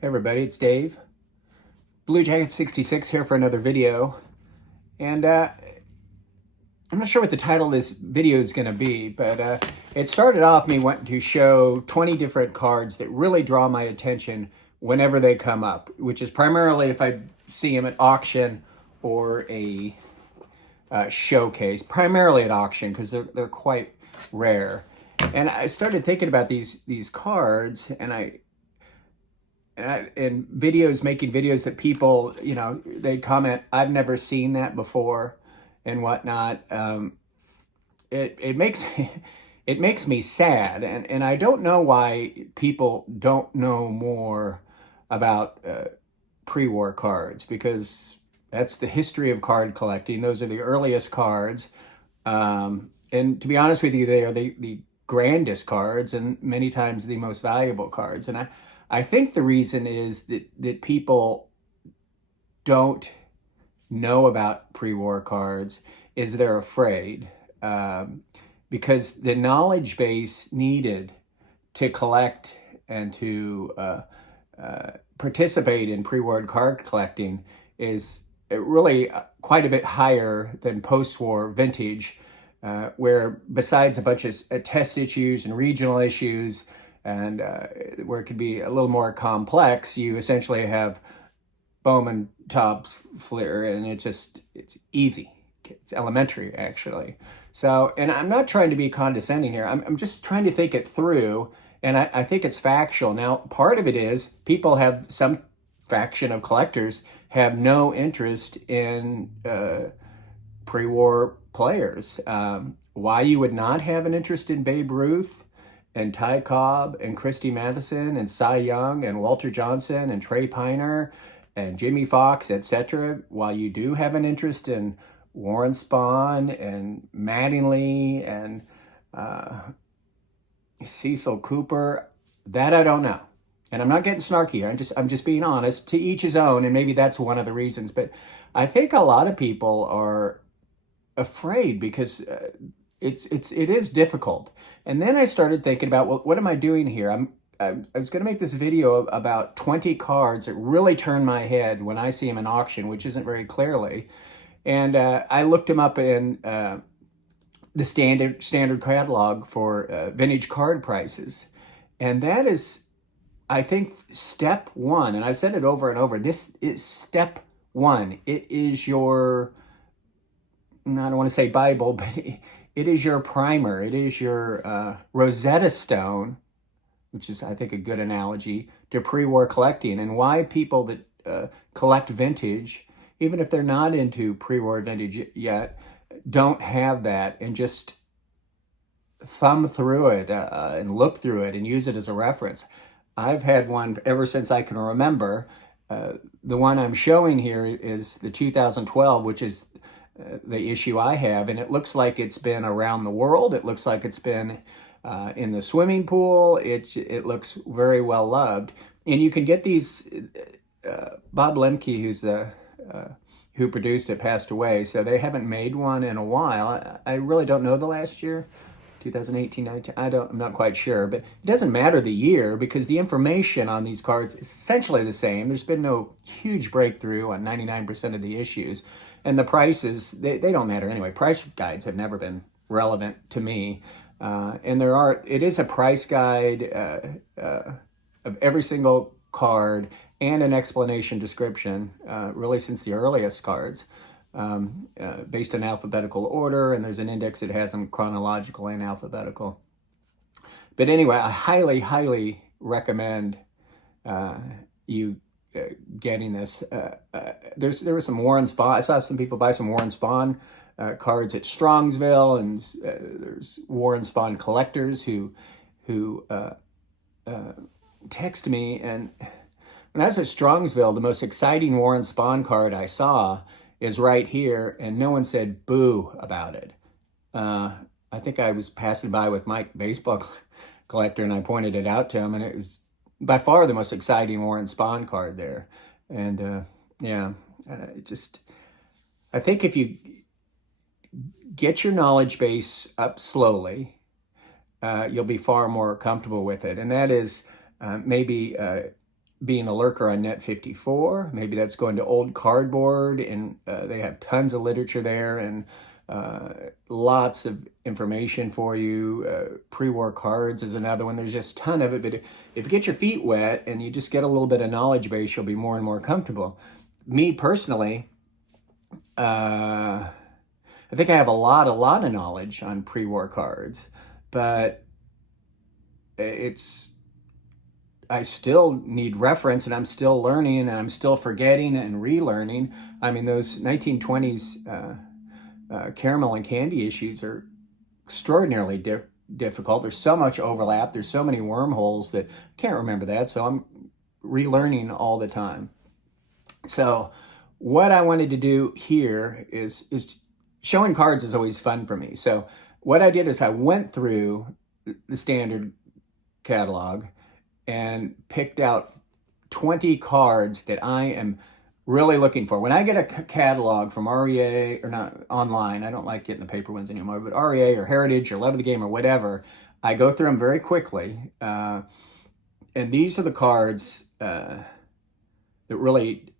Hey everybody, it's Dave. Blue Jacket 66 here for another video. And I'm not sure what the title of this video is going to be, but it started off me wanting to show 20 different cards that really draw my attention whenever they come up, which is primarily if I see them at auction or a showcase, primarily at auction because they're quite rare. And I started thinking about these cards, and videos, making videos that people, they'd comment, I've never seen that before and whatnot. It makes it makes me sad, and I don't know why people don't know more about pre-war cards, because that's the history of card collecting. Those are the earliest cards, and to be honest with you, they are the grandest cards and many times the most valuable cards. And I think the reason is that people don't know about pre-war cards is they're afraid, because the knowledge base needed to collect and to participate in pre-war card collecting is really quite a bit higher than post-war vintage, where besides a bunch of test issues and regional issues, and where it could be a little more complex, you essentially have Bowman, Topps, Fleer, and it's easy. It's elementary, actually. So, and I'm not trying to be condescending here. I'm just trying to think it through, and I think it's factual. Now, part of it is people have, some faction of collectors have no interest in pre-war players. Why you would not have an interest in Babe Ruth and Ty Cobb and Christy Matheson and Cy Young and Walter Johnson and Trey Piner and Jimmy Fox, etc., while you do have an interest in Warren Spahn and Mattingly and Cecil Cooper, that I don't know. And I'm not getting snarky here. I'm just being honest. To each his own, and maybe that's one of the reasons. But I think a lot of people are afraid because it is difficult. And then I started thinking about, well, what am I doing here? I was going to make this video about 20 cards that really turn my head when I see them in auction, which isn't very clearly. And I looked them up in the standard catalog for vintage card prices. And that is, I think, step one. And I've said it over and over. This is step one. It is your, I don't want to say Bible, but it is your primer. It is your Rosetta Stone, which is, I think, a good analogy to pre-war collecting, and why people that collect vintage, even if they're not into pre-war vintage yet, don't have that and just thumb through it and look through it and use it as a reference. I've had one ever since I can remember. The one I'm showing here is the 2012, which is the issue I have, and it looks like it's been around the world. It looks like it's been in the swimming pool. It looks very well loved, and you can get these. Bob Lemke, who produced it, passed away, so they haven't made one in a while. I really don't know the last year, 2018, 19. I'm not quite sure, but it doesn't matter the year because the information on these cards is essentially the same. There's been no huge breakthrough on 99% of the issues, and the prices they don't matter anyway. Price guides have never been relevant to me. And it is a price guide of every single card and an explanation description, really since the earliest cards, based in alphabetical order, and there's an index that has them chronological and alphabetical. But anyway, I highly, highly recommend you getting this. There was some Warren Spahn. I saw some people buy some Warren Spahn cards at Strongsville, and there's Warren Spahn collectors who text me. And when I was at Strongsville, the most exciting Warren Spahn card I saw is right here, and no one said boo about it. I think I was passing by with Mike, baseball collector, and I pointed it out to him, and it was by far the most exciting Warren Spahn card there. And I think if you get your knowledge base up slowly, you'll be far more comfortable with it. And that is maybe being a lurker on Net 54. Maybe that's going to Old Cardboard, and they have tons of literature there and lots of information for you. Prewar cards is another one. There's just a ton of it, but if you get your feet wet and you just get a little bit of knowledge base, you'll be more and more comfortable. Me personally, I think I have a lot of knowledge on pre-war cards, but I still need reference, and I'm still learning, and I'm still forgetting and relearning. I mean, those 1920s caramel and candy issues are extraordinarily difficult. There's so much overlap. There's so many wormholes that I can't remember that, so I'm relearning all the time. So what I wanted to do here is showing cards is always fun for me. So what I did is I went through the standard catalog and picked out 20 cards that I am really looking for. When I get a catalog from REA, or not online, I don't like getting the paper ones anymore, but REA or Heritage or Love of the Game or whatever, I go through them very quickly. And these are the cards that really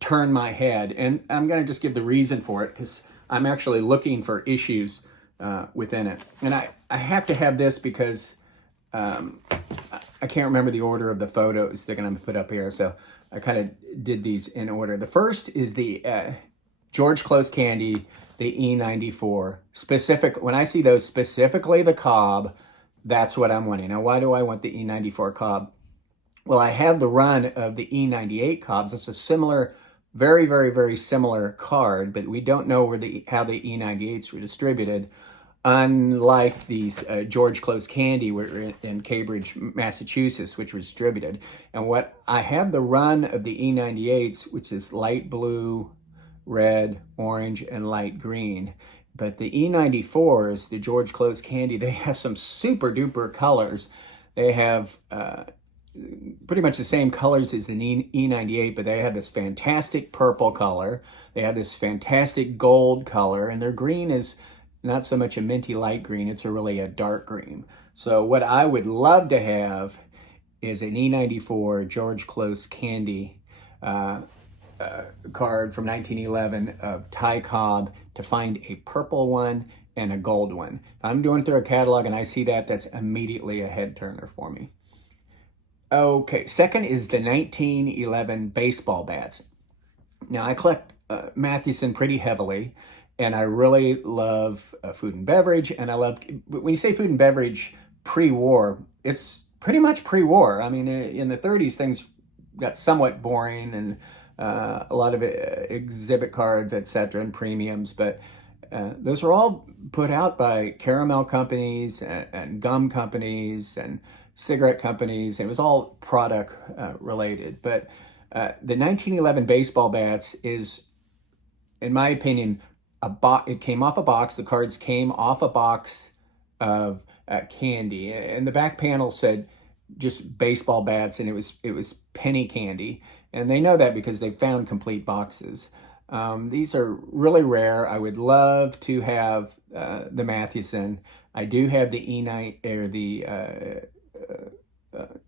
turn my head. And I'm going to just give the reason for it, because I'm actually looking for issues within it. And I have to have this because I can't remember the order of the photos they're going to put up here. So I kind of did these in order. The first is the George Close Candy, the E94. When I see those, specifically the Cobb, that's what I'm wanting. Now, why do I want the E94 Cobb? Well, I have the run of the E98 Cobbs. It's a similar, very, very, very similar card, but we don't know how the E98s were distributed. Unlike these George Close Candy were in Cambridge, Massachusetts, which were distributed. And what I have the run of the E98s, which is light blue, red, orange, and light green. But the E94s, the George Close Candy, they have some super duper colors. They have pretty much the same colors as the E98, but they have this fantastic purple color. They have this fantastic gold color, and their green is not so much a minty light green, it's really a dark green. So what I would love to have is an E94 George Close Candy card from 1911 of Ty Cobb, to find a purple one and a gold one. If I'm doing through a catalog and I see that, that's immediately a head turner for me. Okay, second is the 1911 baseball bats. Now I collect Mathewson pretty heavily, and I really love food and beverage, and I love, when you say food and beverage pre-war, it's pretty much pre-war. I mean, in the 30s, things got somewhat boring, and a lot of exhibit cards, etc., and premiums, but those were all put out by caramel companies and gum companies and cigarette companies. It was all product related. But the 1911 baseball bats is, in my opinion, it came off a box. The cards came off a box of candy, and the back panel said just baseball bats, and it was penny candy, and they know that because they found complete boxes. These are really rare. I would love to have the Mathewson. I do have the E9 or the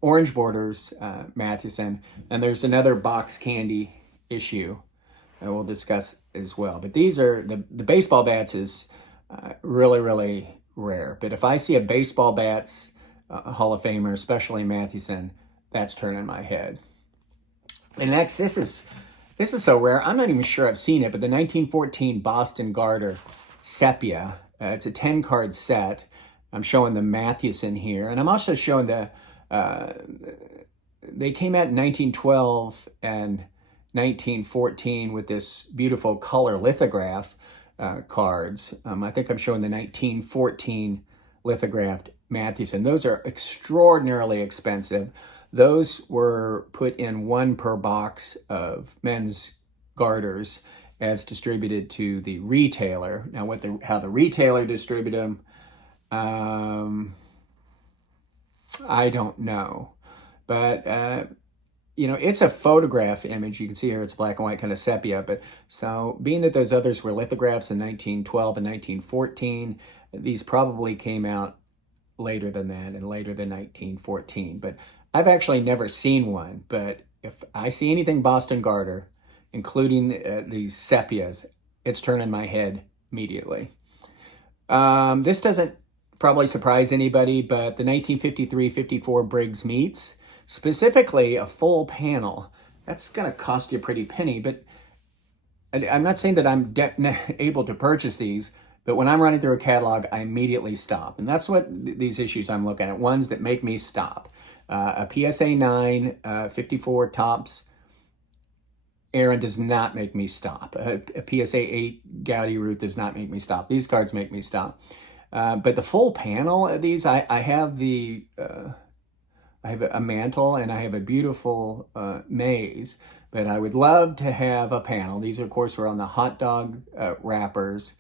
orange borders Mathewson, and there's another box candy issue that we'll discuss as well. But these are the baseball bats is really, really rare. But if I see a baseball bats Hall of Famer, especially Mathewson, that's turning my head. And next, this is so rare. I'm not even sure I've seen it, but the 1914 Boston Garter Sepia. It's a 10-card set. I'm showing the Mathewson here, and I'm also showing the. They came out in 1912 and 1914 with this beautiful color lithograph cards. I think I'm showing the 1914 lithographed Mathewson. Those are extraordinarily expensive. Those were put in one per box of men's garters as distributed to the retailer. Now, how the retailer distributed them, I don't know. But it's a photograph image. You can see here it's black and white, kind of sepia. But so being that those others were lithographs in 1912 and 1914, these probably came out later than that and later than 1914. But I've actually never seen one, but if I see anything Boston Garter, including these sepias, it's turning my head immediately. This doesn't probably surprise anybody, but the 1953-54 Briggs Meats, specifically a full panel, that's going to cost you a pretty penny. But I'm not saying that I'm able to purchase these, but when I'm running through a catalog, I immediately stop. And that's what these issues I'm looking at, ones that make me stop. A PSA 9, 54 Topps Aaron does not make me stop. A PSA 8 Gaudy Ruth does not make me stop. These cards make me stop. But the full panel of these, I have I have a mantle and I have a beautiful maze, but I would love to have a panel. These, of course, are on the hot dog wrappers,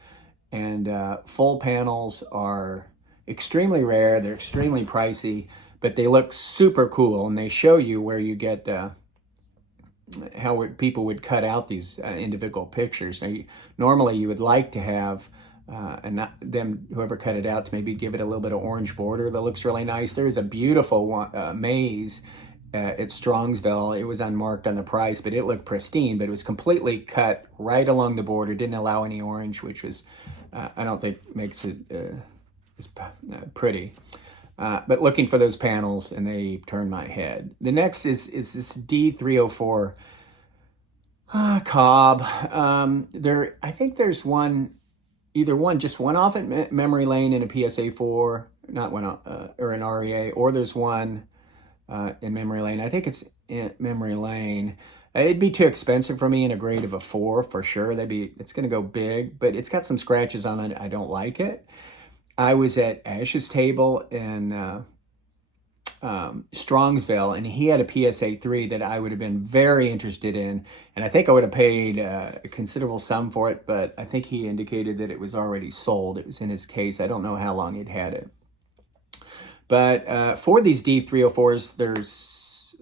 and full panels are extremely rare. They're extremely pricey, but they look super cool, and they show you where you get how people would cut out these individual pictures. Now, normally you would like to have and not them, whoever cut it out, to maybe give it a little bit of orange border that looks really nice. There's a beautiful one, maze at Strongsville. It was unmarked on the price, but it looked pristine, but it was completely cut right along the border, didn't allow any orange, which was, I don't think makes it as pretty. But looking for those panels, and they turn my head. The next is this D304 Cobb. I think there's just one off at Memory Lane in a PSA 4, not one, or an REA, or there's one in Memory Lane. I think it's in Memory Lane. It'd be too expensive for me in a grade of a 4 for sure. It's going to go big, but it's got some scratches on it. I don't like it. I was at Ash's table in Strongsville, and he had a PSA 3 that I would have been very interested in, and I think I would have paid a considerable sum for it, but I think he indicated that it was already sold. It was in his case. I don't know how long he'd had it. But for these D304s, there's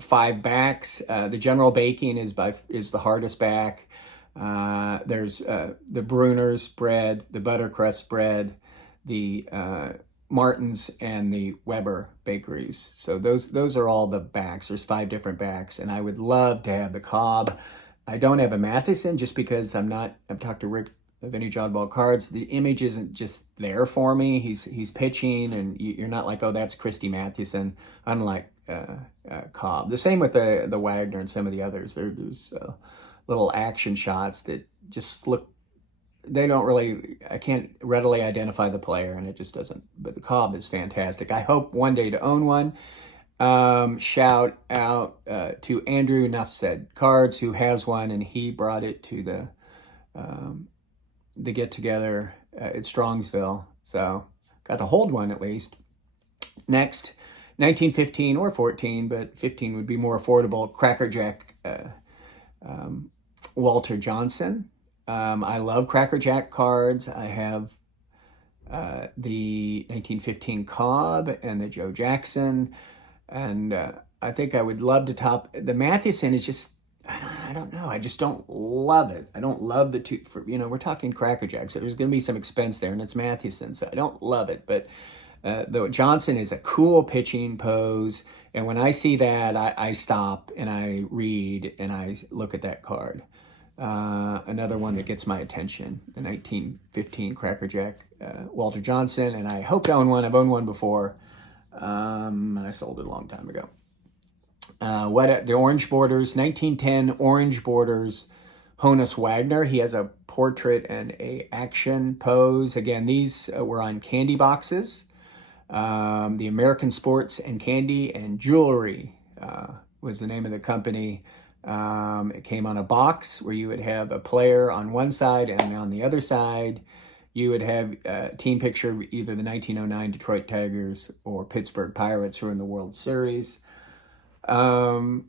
5 backs. The General Baking is the hardest back. There's the Bruner's bread, the Buttercrust bread, the Martin's, and the Weber bakeries. So those are all the backs. There's 5 different backs, and I would love to have the Cobb. I don't have a Matheson just because I've talked to Rick of Vintage Oddball Cards. The image isn't just there for me. He's pitching, and you're not like, oh, that's Christy Mathewson, unlike Cobb. The same with the Wagner and some of the others. There's little action shots that just look, I can't readily identify the player, and it just doesn't. But the Cobb is fantastic. I hope one day to own one. Shout out to Andrew Nuffsaid Cards, who has one, and he brought it to the get-together at Strongsville. So got to hold one at least. Next, 1915 or 14, but 15 would be more affordable, Cracker Jack Walter Johnson. I love Cracker Jack cards. I have the 1915 Cobb and the Joe Jackson, and I think I would love to top the Matheson. Is just, I don't know. I just don't love it. I don't love the two. We're talking Cracker Jack, so there's going to be some expense there, and it's Matheson, so I don't love it. But the Johnson is a cool pitching pose, and when I see that, I stop and I read and I look at that card. Another one that gets my attention, the 1915 Cracker Jack Walter Johnson, and I hope to own one. I've owned one before, and I sold it a long time ago. The Orange Borders, 1910 Orange Borders Honus Wagner. He has a portrait and a action pose. Again, these were on candy boxes. The American Sports and Candy and Jewelry was the name of the company. It came on a box where you would have a player on one side, and on the other side you would have a team picture of either the 1909 Detroit Tigers or Pittsburgh Pirates, who were in the World Series. I'm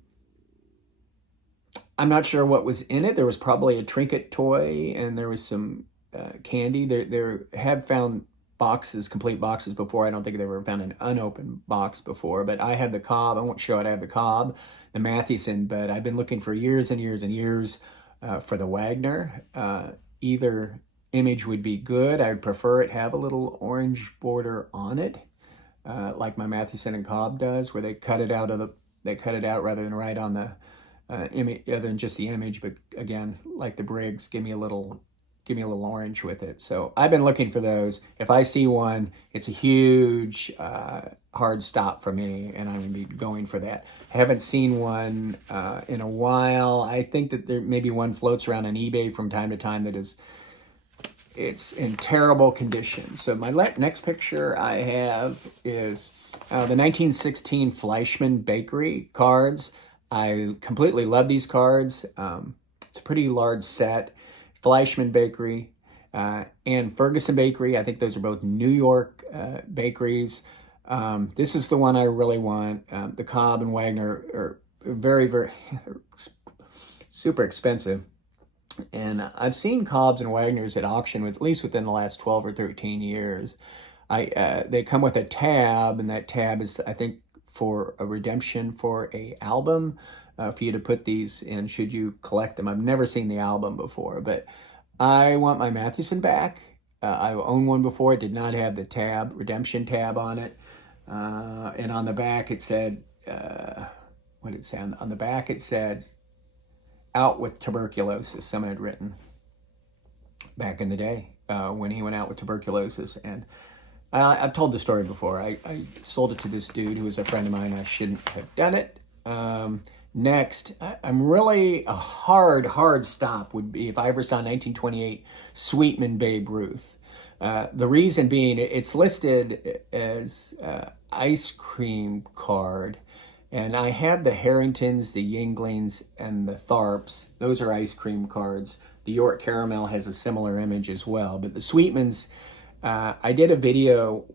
not sure what was in it. There was probably a trinket toy, and there was some candy. There have found complete boxes before. I don't think I've ever found an unopened box before, but I have the Cobb. I won't show it. I have the Cobb, the Matheson, but I've been looking for years and years and years for the Wagner. Either image would be good. I would prefer it have a little orange border on it, like my Matheson and Cobb does, where they cut it out of they cut it out rather than write on the image, other than just the image. But again, like the Briggs, give me a little orange with it. So I've been looking for those. If I see one, it's a huge hard stop for me, and I'm going to be going for that. I haven't seen one in a while. I think that there maybe one floats around on eBay from time to time that it's in terrible condition. So my next picture I have is the 1916 Fleischmann Bakery cards. I completely love these cards. It's a pretty large set. Fleischmann Bakery and Ferguson Bakery. I think those are both New York bakeries. This is the one I really want. The Cobb and Wagner are very, very super expensive. And I've seen Cobbs and Wagners at auction, at least within the last 12 or 13 years. They come with a tab, and that tab is, I think, for a redemption for a album, for you to put these in should you collect them. I've never seen the album before, but I want my Matheson back. I owned one before. It did not have the tab, redemption tab on it. And on the back it said, what did it say? On the back it said, "Out with tuberculosis." Someone had written back in the day when he went out with tuberculosis. And I've told the story before. I sold it to this dude who was a friend of mine. I shouldn't have done it. Next, I'm really a hard stop would be if I ever saw 1928 Sweetman Babe Ruth. The reason being, it's listed as ice cream card, and I have the Harringtons, the Yinglings, and the Tharps. Those are ice cream cards. The York Caramel has a similar image as well, but the Sweetmans, I did a video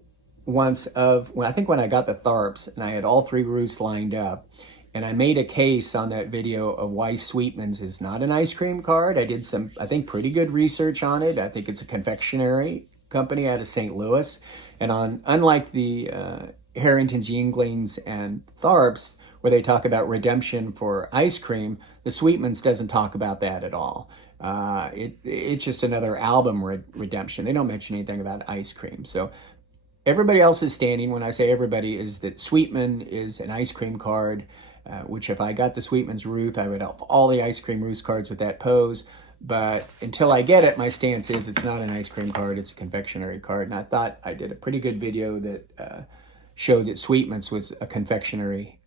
once of when I got the Tharps, and I had all three Ruths lined up. And I made a case on that video of why Sweetman's is not an ice cream card. I did some, I think, pretty good research on it. I think it's a confectionery company out of St. Louis. And unlike the Harringtons, Yinglings, and Tharps, where they talk about redemption for ice cream, the Sweetman's doesn't talk about that at all. It's just another album redemption. They don't mention anything about ice cream. So everybody else is standing. When I say everybody, is that Sweetman is an ice cream card, which if I got the Sweetman's Ruth, I would have all the ice cream Ruth cards with that pose. But until I get it, my stance is it's not an ice cream card, it's a confectionery card. And I thought I did a pretty good video that showed that Sweetman's was a confectionery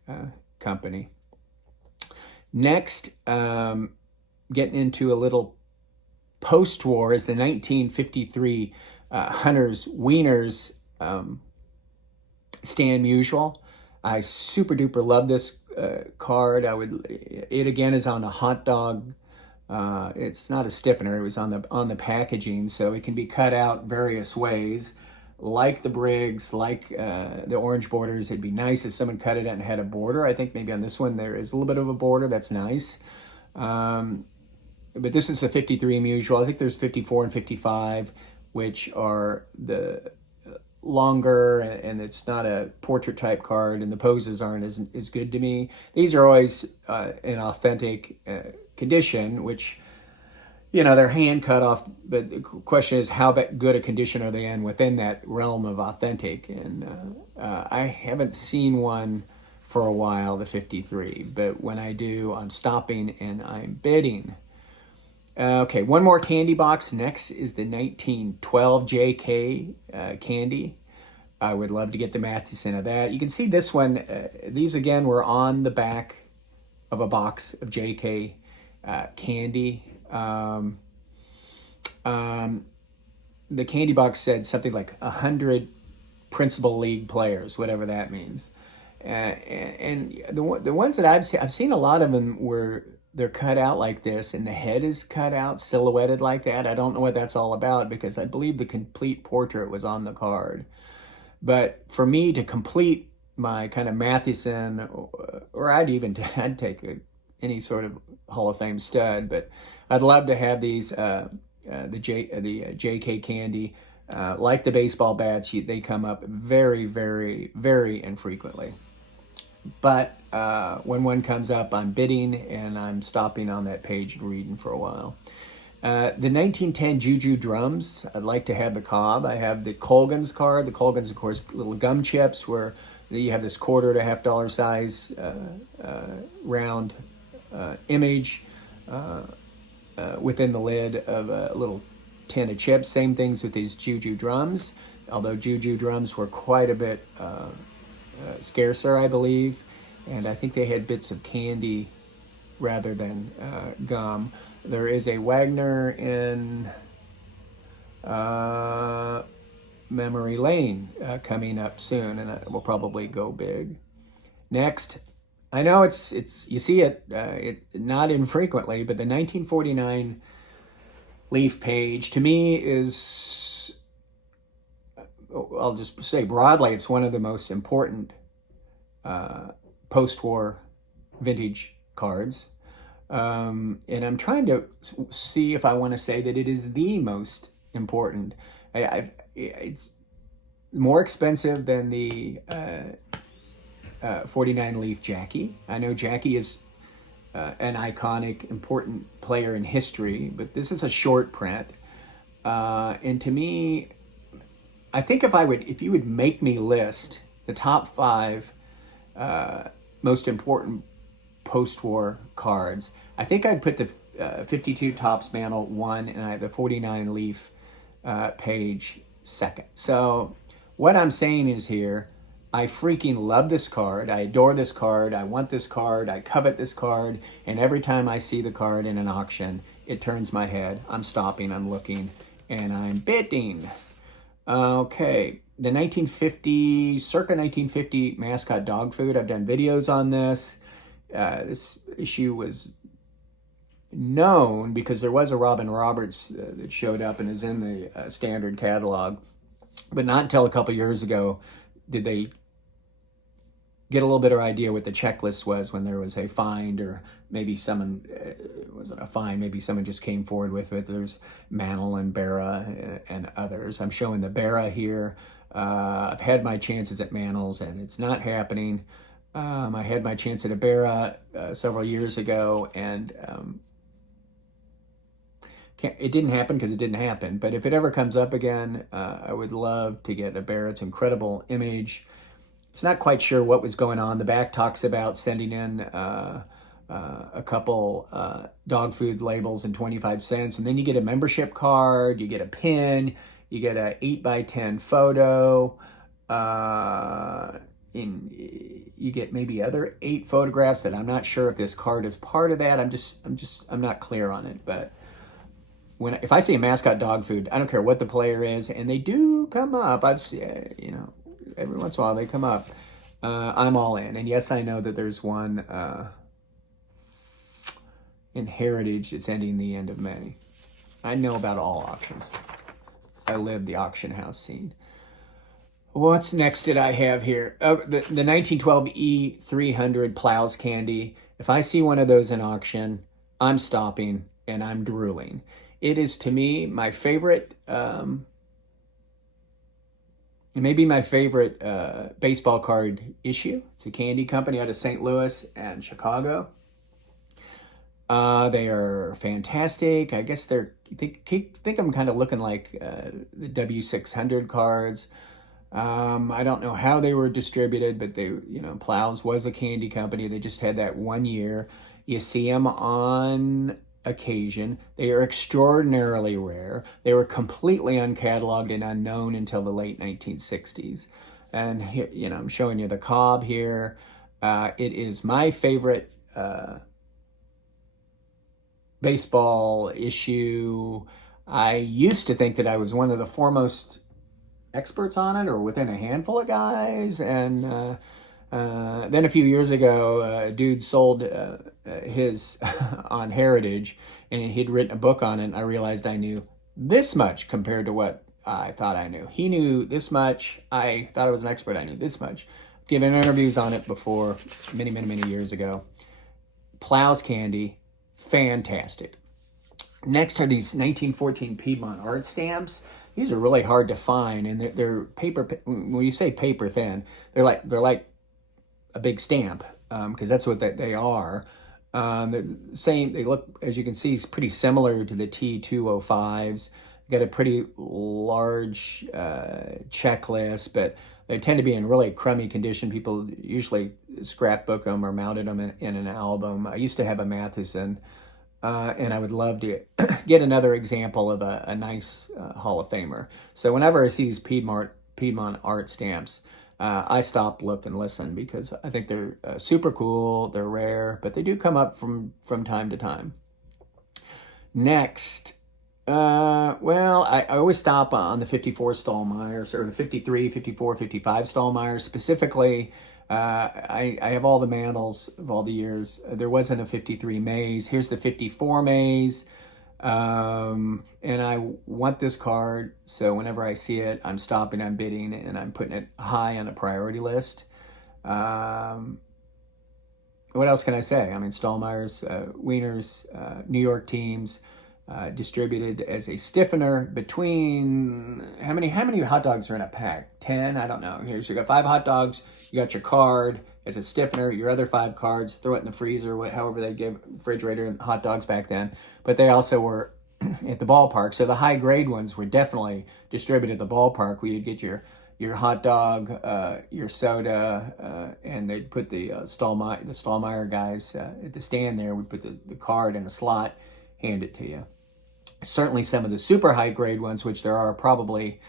company. Next, getting into a little post-war is the 1953 Hunter's Wieners Stan Musial. I super duper love this card. It again is on a hot dog. It's not a stiffener. It was on the packaging, so it can be cut out various ways, like the Briggs, like the orange borders. It'd be nice if someone cut it and had a border. I think maybe on this one there is a little bit of a border. That's nice. But this is a 53 Musial. I think there's 54 and 55, which are the longer, and it's not a portrait type card, and the poses aren't as good to me. These are always in authentic condition, which, they're hand cut off, but the question is how good a condition are they in within that realm of authentic. And I haven't seen one for a while, the 53, but when I do, I'm stopping and I'm bidding. Okay, one more candy box. Next is the 1912 JK candy. I would love to get the Matheson of that. You can see this one. These, again, were on the back of a box of JK candy. The candy box said something like 100 principal league players, whatever that means. And the ones that I've seen a lot of them where they're cut out like this, and the head is cut out, silhouetted like that. I don't know what that's all about, because I believe the complete portrait was on the card. But for me to complete my kind of Matheson, or I'd take any sort of Hall of Fame stud, but I'd love to have these the JK candy, like the baseball bats. They come up very, very, very infrequently. But when one comes up, I'm bidding, and I'm stopping on that page and reading for a while. The 1910 Juju drums, I'd like to have the Cobb. I have the Colgan's card. The Colgan's, of course, little gum chips, where You have this quarter to $half size round image within the lid of a little tin of chips. Same things with these Juju drums, although Juju drums were quite a bit scarcer, I believe. And I think they had bits of candy rather than gum. There is a Wagner in Memory Lane coming up soon, and it will probably go big. Next, I know it's you see it not infrequently, but the 1949 leaf page to me is, I'll just say broadly, it's one of the most important post-war vintage cards. And I'm trying to see if I want to say that it is the most important. It's more expensive than the 49 leaf Jackie. I know Jackie is an iconic, important player in history, but this is a short print. And to me, I think if you would make me list the top 5 most important post-war cards, I think I'd put the 52 Topps Mantle 1 and the 49 leaf page second. So what I'm saying is here, I freaking love this card. I adore this card. I want this card. I covet this card. And every time I see the card in an auction, it turns my head. I'm stopping, I'm looking, and I'm bidding. Okay, the circa 1950 mascot dog food. I've done videos on this. This issue was known because there was a Robin Roberts that showed up and is in the standard catalog. But not until a couple years ago did they get a little bit of idea what the checklist was when there was a find, or maybe someone, it wasn't a find, maybe someone just came forward with it. There's Mantle and Berra and others. I'm showing the Berra here. I've had my chances at Mantles and it's not happening. I had my chance at a Berra several years ago, and it didn't happen because it didn't happen. But if it ever comes up again, I would love to get a Berra. It's incredible image. It's not quite sure what was going on. The back talks about sending in a couple dog food labels and 25 cents, and then you get a membership card, you get a pin, you get a 8x10 photo, you get maybe other 8 photographs that I'm not sure if this card is part of that. I'm not clear on it. But if I see a mascot dog food, I don't care what the player is, and they do come up. I've seen, every once in a while they come up. I'm all in. And yes, I know that there's one in Heritage that's ending the end of May. I know about all auctions. I live the auction house scene. What's next did I have here? Oh, the 1912 E300 Plows Candy. If I see one of those in auction, I'm stopping and I'm drooling. It is, to me, my favorite, maybe my favorite baseball card issue. It's a candy company out of St. Louis and Chicago. They are fantastic. I guess think I'm kind of looking like the W600 cards. I don't know how they were distributed, but Plows was a candy company. They just had that 1 year. You see them on occasion. They are extraordinarily rare. They were completely uncatalogued and unknown until the late 1960s. And here, I'm showing you the Cobb here. It is my favorite baseball issue. I used to think that I was one of the foremost experts on it, or within a handful of guys, and then a few years ago, a dude sold his on Heritage, and he'd written a book on it, and I realized I knew this much compared to what I thought I knew. He knew this much. I thought I was an expert. I knew this much. Given interviews on it before, many, many, many years ago. Plows Candy, fantastic. Next are these 1914 Piedmont art stamps. These are really hard to find, and they're paper. When you say paper thin, they're like a big stamp, because that's what they are. The same. They look, as you can see, pretty similar to the T205s. Got a pretty large checklist, but They tend to be in really crummy condition. People usually scrapbook them or mounted them in an album. I used to have a Matheson, and I would love to get another example of a nice Hall of Famer. So whenever I see these Piedmont art stamps, I stop, look, and listen, because I think they're super cool. They're rare, but they do come up from time to time. Next, well, I always stop on the 54 Stallmeyers, or the 53, 54, 55 Stallmeyers. Specifically, I have all the Mantles of all the years. There wasn't a 53 Mays. Here's the 54 Mays. And I want this card, so whenever I see it, I'm stopping, I'm bidding, and I'm putting it high on the priority list. What else can I say? I mean, Stallmeyer's, Wieners, New York teams, distributed as a stiffener between, how many hot dogs are in a pack? 10? I don't know. Here's, you got 5 hot dogs, you got your card as a stiffener, your other 5 cards, throw it in the freezer, however they give refrigerator and hot dogs back then. But they also were at the ballpark. So the high grade ones were definitely distributed at the ballpark, where you'd get your hot dog, your soda, and they'd put the Stallmeyer guys at the stand there, would put the card in a slot, hand it to you. Certainly some of the super high grade ones, which there are probably,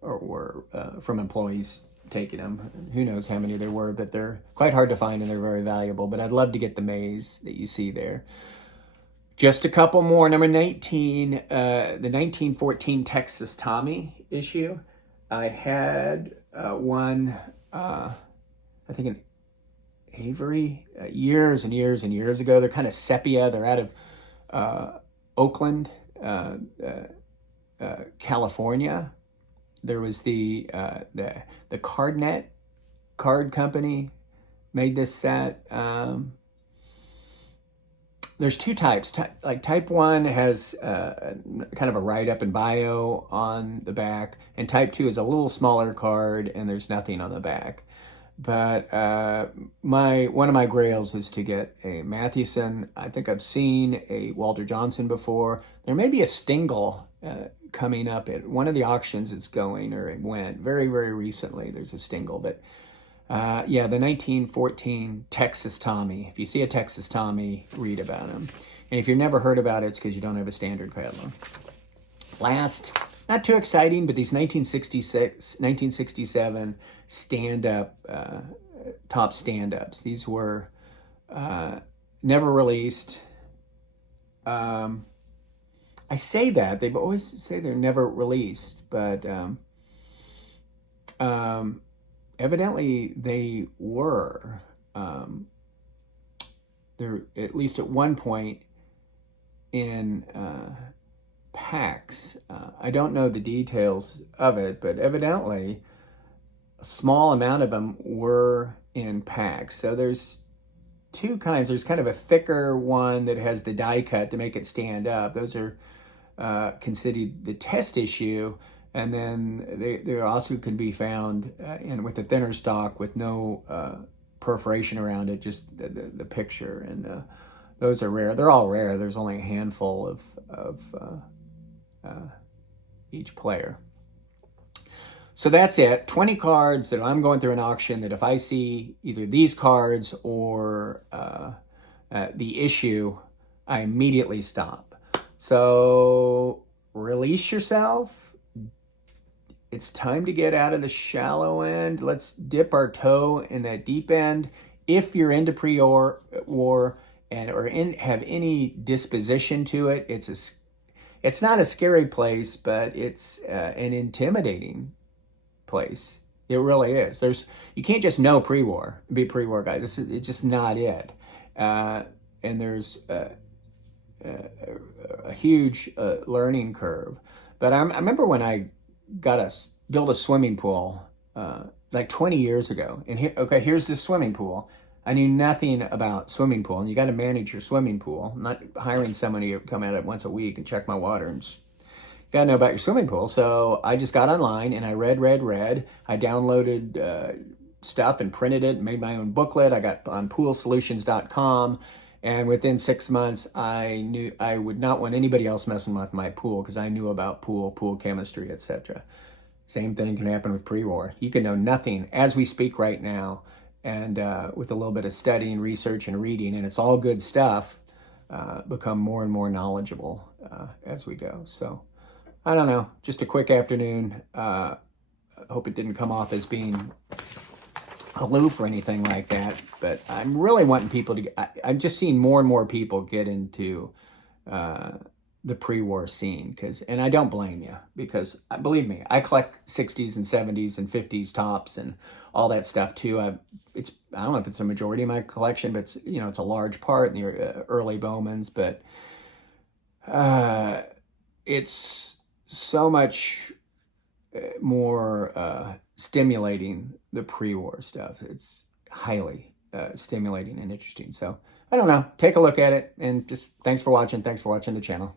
or were from employees taking them. Who knows how many there were, but they're quite hard to find and they're very valuable. But I'd love to get the Mays that you see there. Just a couple more. Number 19, the 1914 Texas Tommy issue. I had one, I think in Avery, years and years and years ago. They're kind of sepia. They're out of Oakland, California. There was the CardNet card company made this set. There's 2 types. Like type 1 has kind of a write-up and bio on the back, and type 2 is a little smaller card and there's nothing on the back. But one of my grails is to get a Matheson. I think I've seen a Walter Johnson before. There may be a Stingle coming up at one of the auctions it's going, or it went very, very recently. There's a Stingle, but yeah, the 1914 Texas Tommy. If you see a Texas Tommy, read about him. And if you've never heard about it, it's because you don't have a standard catalog. Last, not too exciting, but these 1966, 1967 stand-up, top stand-ups. These were never released. I say that, they always say they're never released, but evidently they were. They're at least at one point in packs. I don't know the details of it, but evidently a small amount of them were in packs. So there's 2 kinds. There's kind of a thicker one that has the die cut to make it stand up. Those are considered the test issue. And then they also can be found with a thinner stock with no perforation around it, just the picture. And those are rare. They're all rare. There's only a handful of each player. So that's it. 20 cards that I'm going through an auction that if I see either these cards or the issue, I immediately stop. So release yourself. It's time to get out of the shallow end. Let's dip our toe in that deep end. If you're into pre-war and have any disposition to it, it's not a scary place, but it's an intimidating place. It really is. You can't just know pre-war, be pre-war guy. It's just not it. And there's a huge learning curve. But I remember when I built a swimming pool like 20 years ago. And here's this swimming pool. I knew nothing about swimming pool, and you got to manage your swimming pool. I'm not hiring somebody to come out once a week and check my water. And you got to know about your swimming pool. So I just got online and I read. I downloaded stuff and printed it, made my own booklet. I got on poolsolutions.com. And within 6 months, I knew I would not want anybody else messing with my pool because I knew about pool chemistry, etc. Same thing can happen with pre-war. You can know nothing as we speak right now, and with a little bit of studying, research, and reading, and it's all good stuff, become more and more knowledgeable as we go. So I don't know, just a quick afternoon. I hope it didn't come off as being aloof or anything like that, but I'm really wanting people to get, I'm just seeing more and more people get into the pre-war scene, and I don't blame you, because believe me, I collect 60s and 70s and 50s tops and all that stuff too. I don't know if it's a majority of my collection, but it's a large part in the early Bowmans, but it's so much more stimulating, the pre-war stuff. It's highly stimulating and interesting. So I don't know, take a look at it, and just thanks for watching the channel.